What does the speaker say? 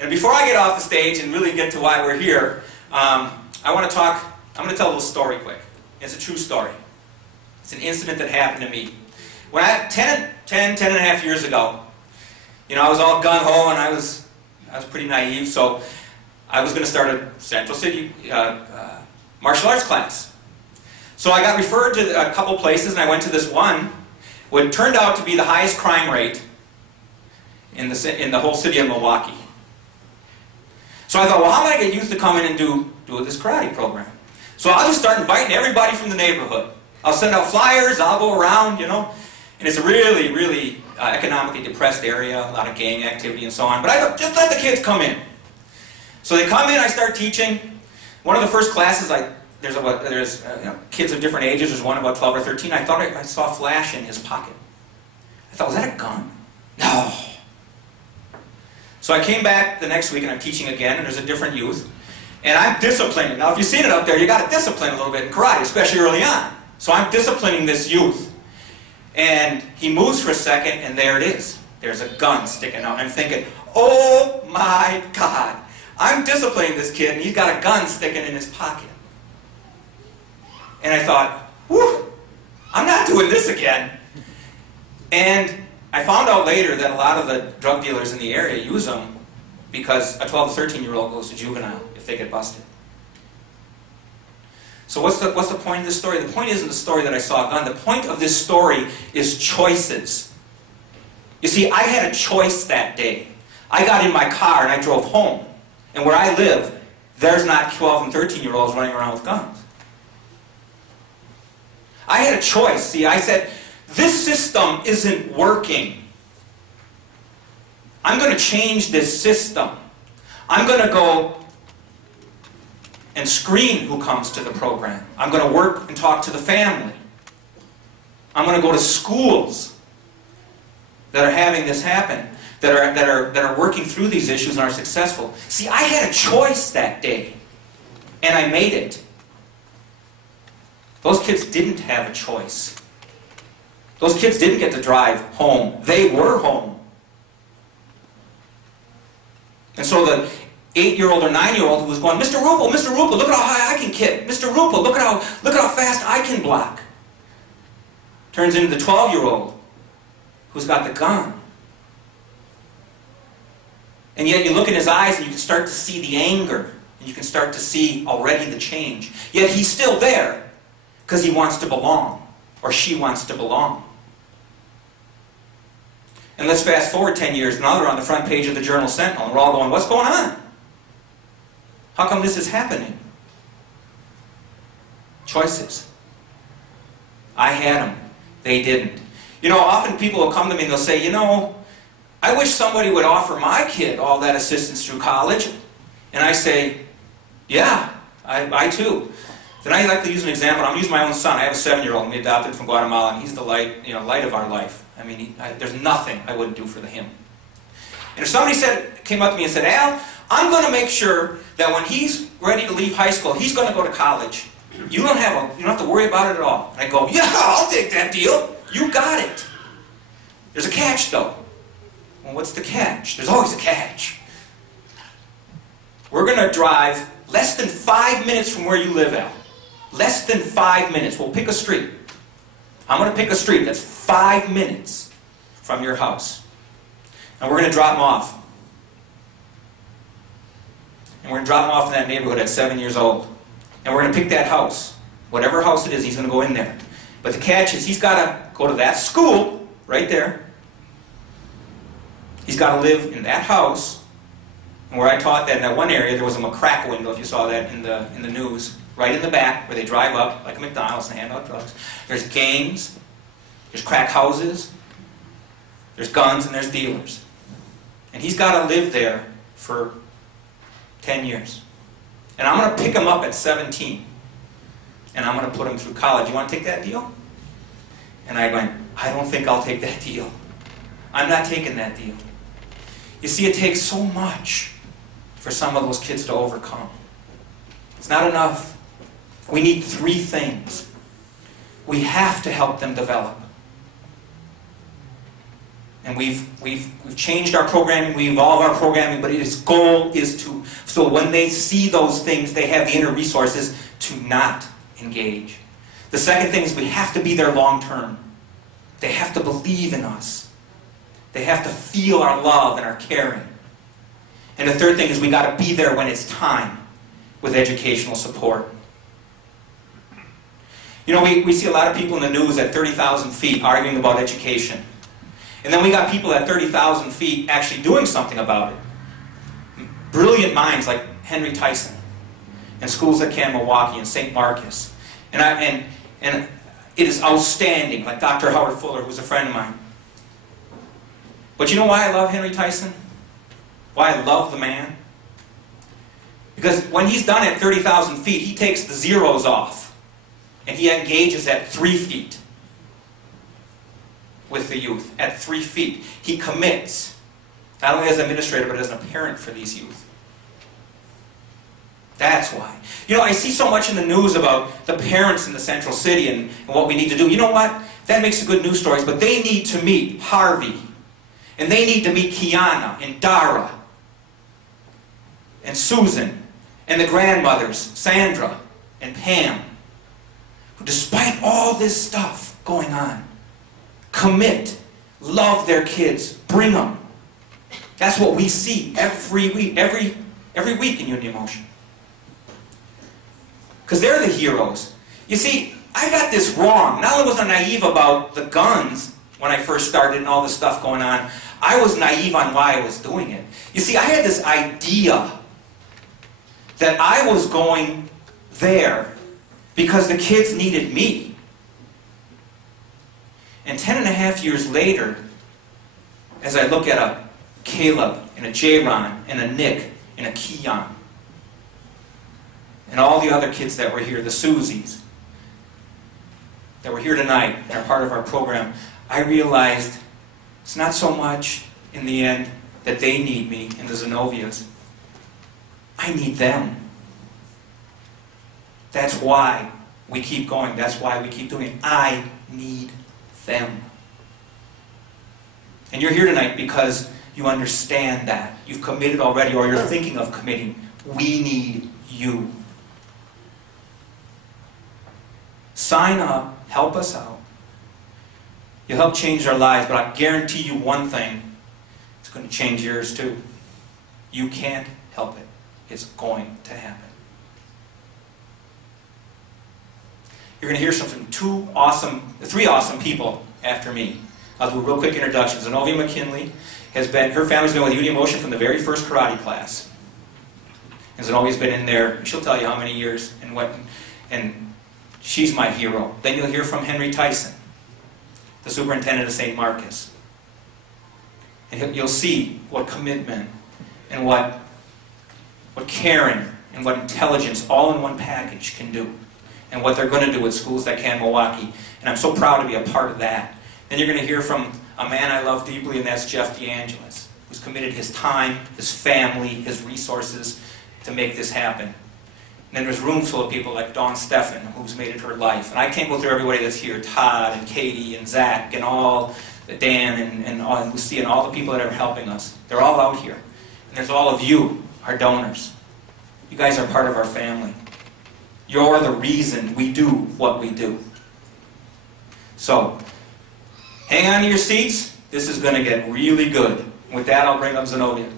And before I get off the stage and really get to why we're here, I'm going to tell a little story quick. It's a true story. It's an incident that happened to me. When 10 and a half years ago, you know, I was all gung-ho and I was pretty naive, so I was going to start a Central City martial arts class. So I got referred to a couple places, and I went to this one, what turned out to be the highest crime rate in the whole city of Milwaukee. So I thought, well, how am I going to get youth to come in and do this karate program? So I'll just start inviting everybody from the neighborhood. I'll send out flyers, I'll go around, you know. And it's a really, really economically depressed area, a lot of gang activity and so on. But I go, just let the kids come in. So they come in, I start teaching. One of the first classes, there's you know, kids of different ages. There's one about 12 or 13. I thought I saw a flash in his pocket. I thought, was that a gun? No. So I came back the next week and I'm teaching again, and there's a different youth. And I'm disciplining. Now if you've seen it up there, you got to discipline a little bit in karate, especially early on. So I'm disciplining this youth. And he moves for a second, and there it is. There's a gun sticking out. And I'm thinking, oh my God. I'm disciplining this kid, and he's got a gun sticking in his pocket. And I thought, whew, I'm not doing this again. And I found out later that a lot of the drug dealers in the area use them because a 12 to 13-year-old goes to juvenile if they get busted. So what's the point of this story? The point isn't the story that I saw a gun. The point of this story is choices. You see, I had a choice that day. I got in my car and I drove home. And where I live, there's not 12 and 13-year-olds running around with guns. I had a choice. See, I said, this system isn't working. I'm going to change this system. I'm going to go and screen who comes to the program. I'm going to work and talk to the family. I'm going to go to schools that are having this happen, that are working through these issues and are successful. See, I had a choice that day, and I made it. Those kids didn't have a choice. Those kids didn't get to drive home. They were home. And so the 8-year-old or 9-year-old who was going, Mr. Ruppel, look at how high I can kick. Mr. Ruppel, look at how fast I can block. Turns into the 12-year-old who's got the gun. And yet you look in his eyes and you can start to see the anger. And you can start to see already the change. Yet he's still there because he wants to belong. Or she wants to belong. And let's fast forward 10 years. Now they're on the front page of the Journal Sentinel. And we're all going, what's going on? How come this is happening? Choices. I had them. They didn't. You know, often people will come to me and they'll say, you know, I wish somebody would offer my kid all that assistance through college. And I say, yeah, I too. Then I like to use an example. I'm going to use my own son. I have a 7-year-old we adopted from Guatemala, and he's the light of our life. I mean, there's nothing I wouldn't do for him. And if somebody came up to me and said, Al, I'm going to make sure that when he's ready to leave high school, he's going to go to college. You don't have to worry about it at all. And I go, yeah, I'll take that deal. You got it. There's a catch, though. Well, what's the catch? There's always a catch. We're going to drive less than 5 minutes from where you live, Al. Less than 5 minutes. We'll pick a street. I'm going to pick a street that's 5 minutes from your house. And we're going to drop him off. And we're going to drop him off in that neighborhood at 7 years old. And we're going to pick that house. Whatever house it is, he's going to go in there. But the catch is he's got to go to that school right there. He's got to live in that house. And where I taught that in that one area, there was a crack window, if you saw that in the news. Right in the back, where they drive up, like a McDonald's, and hand out drugs. There's gangs, there's crack houses, there's guns, and there's dealers. And he's got to live there for 10 years. And I'm going to pick him up at 17. And I'm going to put him through college. You want to take that deal? And I went, I don't think I'll take that deal. I'm not taking that deal. You see, it takes so much for some of those kids to overcome. It's not enough. We need 3 things. We have to help them develop. And we've changed our programming, we evolve our programming, but its goal is to, so when they see those things, they have the inner resources to not engage. The second thing is we have to be there long term. They have to believe in us. They have to feel our love and our caring. And the third thing is we got to be there when it's time with educational support. You know, we see a lot of people in the news at 30,000 feet arguing about education. And then we got people at 30,000 feet actually doing something about it. Brilliant minds like Henry Tyson, and schools like Milwaukee and St. Marcus. And it is outstanding, like Dr. Howard Fuller, who's a friend of mine. But you know why I love Henry Tyson? Why I love the man? Because when he's done at 30,000 feet, he takes the zeros off. And he engages at 3 feet. With the youth at 3 feet. He commits, not only as an administrator, but as a parent for these youth. That's why. You know, I see so much in the news about the parents in the central city and what we need to do. You know what? That makes a good news stories, but they need to meet Harvey. And they need to meet Kiana and Dara and Susan and the grandmothers, Sandra and Pam, who despite all this stuff going on, commit, love their kids, bring them. That's what we see every week, every week in Union Motion. Because they're the heroes. You see, I got this wrong. Not only was I naive about the guns when I first started and all this stuff going on, I was naive on why I was doing it. You see, I had this idea that I was going there because the kids needed me. And 10.5 years later, as I look at a Caleb and a J-Ron and a Nick and a Keon and all the other kids that were here, the Susies, that were here tonight and are part of our program, I realized it's not so much, in the end, that they need me and the Zenovias. I need them. That's why we keep going. That's why we keep doing it. I need them. And you're here tonight because you understand that. You've committed already, or you're thinking of committing. We need you. Sign up, help us out. You'll help change our lives, but I guarantee you one thing, it's going to change yours too. You can't help it. It's going to happen. You're going to hear something from three awesome people after me. I'll do a real quick introduction. Zenobia McKinley her family's been with Union Motion from the very first karate class. And Zenobia's been in there, she'll tell you how many years and she's my hero. Then you'll hear from Henry Tyson, the superintendent of St. Marcus. And you'll see what commitment and what caring and what intelligence all in one package can do. And what they're going to do with schools like Milwaukee. And I'm so proud to be a part of that. Then you're going to hear from a man I love deeply, and that's Jeff DeAngelis, who's committed his time, his family, his resources to make this happen. And then there's rooms full of people like Dawn Steffen, who's made it her life. And I can't go through everybody that's here, Todd and Katie and Zach and all, Dan and Lucia and all the people that are helping us. They're all out here. And there's all of you, our donors. You guys are part of our family. You're the reason we do what we do. So, hang on to your seats. This is going to get really good. With that, I'll bring up Zenobia.